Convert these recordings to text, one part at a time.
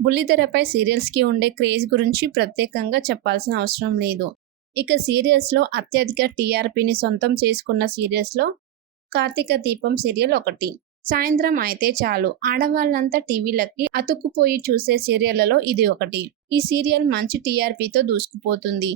బుల్లితెరపై సీరియల్స్కి ఉండే క్రేజ్ గురించి ప్రత్యేకంగా చెప్పాల్సిన అవసరం లేదు. ఇక సీరియల్స్లో అత్యధిక టీఆర్పీని సొంతం చేసుకున్న సీరియల్స్లో కార్తీక దీపం సీరియల్ ఒకటి. సాయంత్రం అయితే చాలు. ఆడవాళ్ళంతా టీవీలకి అతుక్కుపోయి చూసే సీరియళ్ళలో ఇది ఒకటి. ఈ సీరియల్ మంచి టీఆర్పీతో దూసుకుపోతుంది.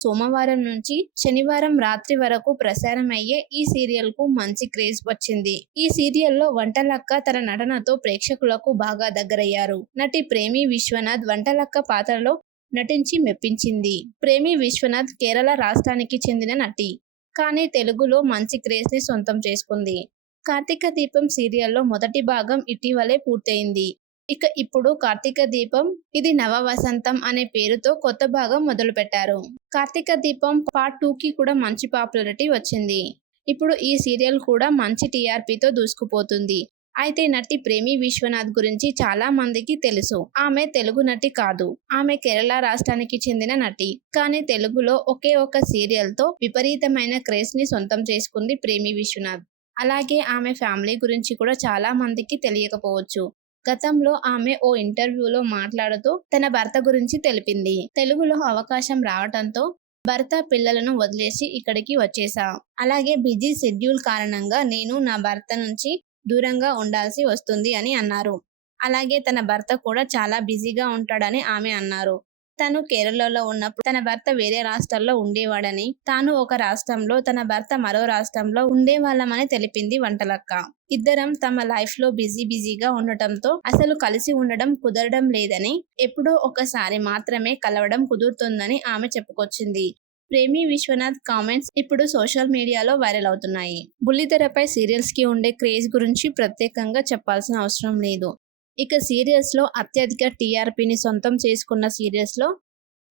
సోమవారం నుంచి శనివారం రాత్రి వరకు ప్రసారం అయ్యే ఈ సీరియల్కు మంచి క్రేజ్ వచ్చింది. ఈ సీరియల్లో వంటలక్క తన నటనతో ప్రేక్షకులకు బాగా దగ్గరయ్యారు. నటి ప్రేమి విశ్వనాథ్ వంటలక్క పాత్రలో నటించి మెప్పించింది. ప్రేమి విశ్వనాథ్ కేరళ రాష్ట్రానికి చెందిన నటి. కానీ తెలుగులో మంచి క్రేజ్ని సొంతం చేసుకుంది. కార్తీక దీపం సీరియల్లో మొదటి భాగం ఇటీవలే పూర్తయింది. ఇక ఇప్పుడు కార్తీక దీపం ఇది నవ వసంతం అనే పేరుతో కొత్త భాగం మొదలు పెట్టారు కార్తీక దీపం పార్ట్ టూ కి కూడా మంచి పాపులారిటీ వచ్చింది. ఇప్పుడు ఈ సీరియల్ కూడా మంచి టీఆర్పీతో దూసుకుపోతుంది. అయితే నటి ప్రేమి విశ్వనాథ్ గురించి చాలా మందికి తెలుసు. ఆమె తెలుగు నటి కాదు. ఆమె కేరళ రాష్ట్రానికి చెందిన నటి. కానీ తెలుగులో ఒకే ఒక సీరియల్తో విపరీతమైన క్రేజ్ని సొంతం చేసుకుంది ప్రేమి విశ్వనాథ్. అలాగే ఆమె ఫ్యామిలీ గురించి కూడా చాలా మందికి తెలియకపోవచ్చు. గతంలో ఆమె ఓ ఇంటర్వ్యూలో మాట్లాడుతూ తన భర్త గురించి తెలిపింది. తెలుగులో అవకాశం రావటంతో భర్త పిల్లలను వదిలేసి ఇక్కడికి వచ్చేసా అలాగే బిజీ షెడ్యూల్ కారణంగా నేను నా భర్త నుంచి దూరంగా ఉండాల్సి వస్తుంది అని అన్నారు. అలాగే తన భర్త కూడా చాలా బిజీగా ఉంటాడని ఆమె అన్నారు. తను కేరళలో ఉన్నప్పుడు తన భర్త వేరే రాష్ట్రాల్లో ఉండేవాడని తాను ఒక రాష్ట్రంలో తన భర్త మరో రాష్ట్రంలో ఉండేవాళ్ళమని తెలిపింది వంటలక్క. ఇద్దరం తమ లైఫ్లో బిజీ బిజీగా ఉండటంతో అసలు కలిసి ఉండడం కుదరడం లేదని ఎప్పుడో ఒకసారి మాత్రమే కలవడం కుదురుతుందని ఆమె చెప్పుకొచ్చింది. ప్రేమి విశ్వనాథ్ కామెంట్స్ ఇప్పుడు సోషల్ మీడియాలో వైరల్ అవుతున్నాయి. బుల్లితెరపై సీరియల్స్కి ఉండే క్రేజ్ గురించి ప్రత్యేకంగా చెప్పాల్సిన అవసరం లేదు. ఇక సీరియల్స్లో అత్యధిక టీఆర్పీని సొంతం చేసుకున్న సీరియల్స్లో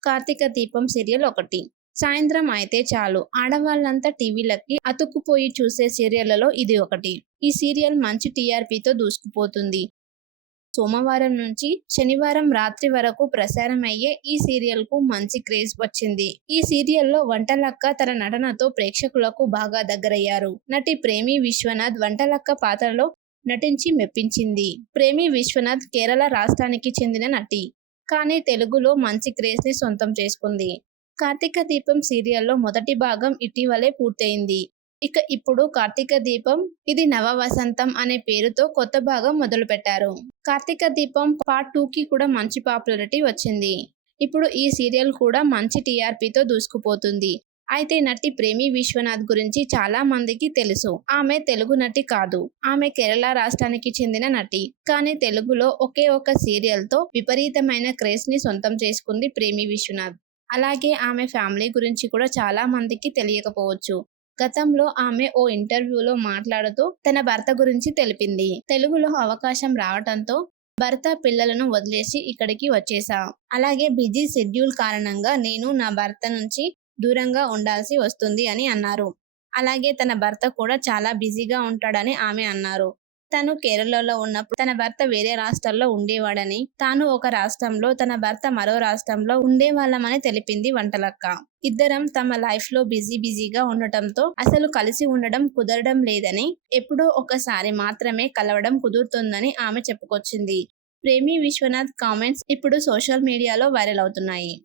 కార్తీక దీపం సీరియల్ ఒకటి. సాయంత్రం అయితే చాలు. ఆడవాళ్ళంతా టీవీలకి అతుక్కుపోయి చూసే సీరియళ్ళలో ఇది ఒకటి. ఈ సీరియల్ మంచి టీఆర్పీతో దూసుకుపోతుంది. సోమవారం నుంచి శనివారం రాత్రి వరకు ప్రసారం అయ్యే ఈ సీరియల్కు మంచి క్రేజ్ వచ్చింది. ఈ సీరియల్లో వంటలక్క తన నటనతో ప్రేక్షకులకు బాగా దగ్గరయ్యారు. నటి ప్రేమి విశ్వనాథ్ వంటలక్క పాత్రలో నటించి మెప్పించింది. ప్రేమి విశ్వనాథ్ కేరళ రాష్ట్రానికి చెందిన నటి. కానీ తెలుగులో మంచి క్రేజ్ని సొంతం చేసుకుంది. కార్తీక దీపం సీరియల్లో మొదటి భాగం ఇటీవలే పూర్తయింది. ఇక ఇప్పుడు కార్తీక దీపం ఇది నవ వసంతం అనే పేరుతో కొత్త భాగం మొదలు పెట్టారు కార్తీక దీపం పార్ట్ టూకి కూడా మంచి పాపులారిటీ వచ్చింది. ఇప్పుడు ఈ సీరియల్ కూడా మంచి టీఆర్పీతో దూసుకుపోతుంది. అయితే నటి ప్రేమి విశ్వనాథ్ గురించి చాలా మందికి తెలుసు. ఆమె తెలుగు నటి కాదు. ఆమె కేరళ రాష్ట్రానికి చెందిన నటి. కానీ తెలుగులో ఒకే ఒక సీరియల్తో విపరీతమైన క్రేజ్ని సొంతం చేసుకుంది ప్రేమి విశ్వనాథ్. అలాగే ఆమె ఫ్యామిలీ గురించి కూడా చాలా మందికి తెలియకపోవచ్చు. గతంలో ఆమె ఓ ఇంటర్వ్యూలో మాట్లాడుతూ తన భర్త గురించి తెలిపింది. తెలుగులో అవకాశం రావటంతో భర్త పిల్లలను వదిలేసి ఇక్కడికి వచ్చేసా అలాగే బిజీ షెడ్యూల్ కారణంగా నేను నా భర్త నుంచి దూరంగా ఉండాల్సి వస్తుంది అని అన్నారు. అలాగే తన భర్త కూడా చాలా బిజీగా ఉంటాడని ఆమె అన్నారు. తను కేరళలో ఉన్నప్పుడు తన భర్త వేరే రాష్ట్రాల్లో ఉండేవాడని తాను ఒక రాష్ట్రంలో తన భర్త మరో రాష్ట్రంలో ఉండేవాళ్ళమని తెలిపింది వంటలక్క. ఇద్దరం తమ లైఫ్లో బిజీ బిజీగా ఉండటంతో అసలు కలిసి ఉండడం కుదరడం లేదని ఎప్పుడో ఒకసారి మాత్రమే కలవడం కుదురుతుందని ఆమె చెప్పుకొచ్చింది. ప్రేమి విశ్వనాథ్ కామెంట్స్ ఇప్పుడు సోషల్ మీడియాలో వైరల్ అవుతున్నాయి.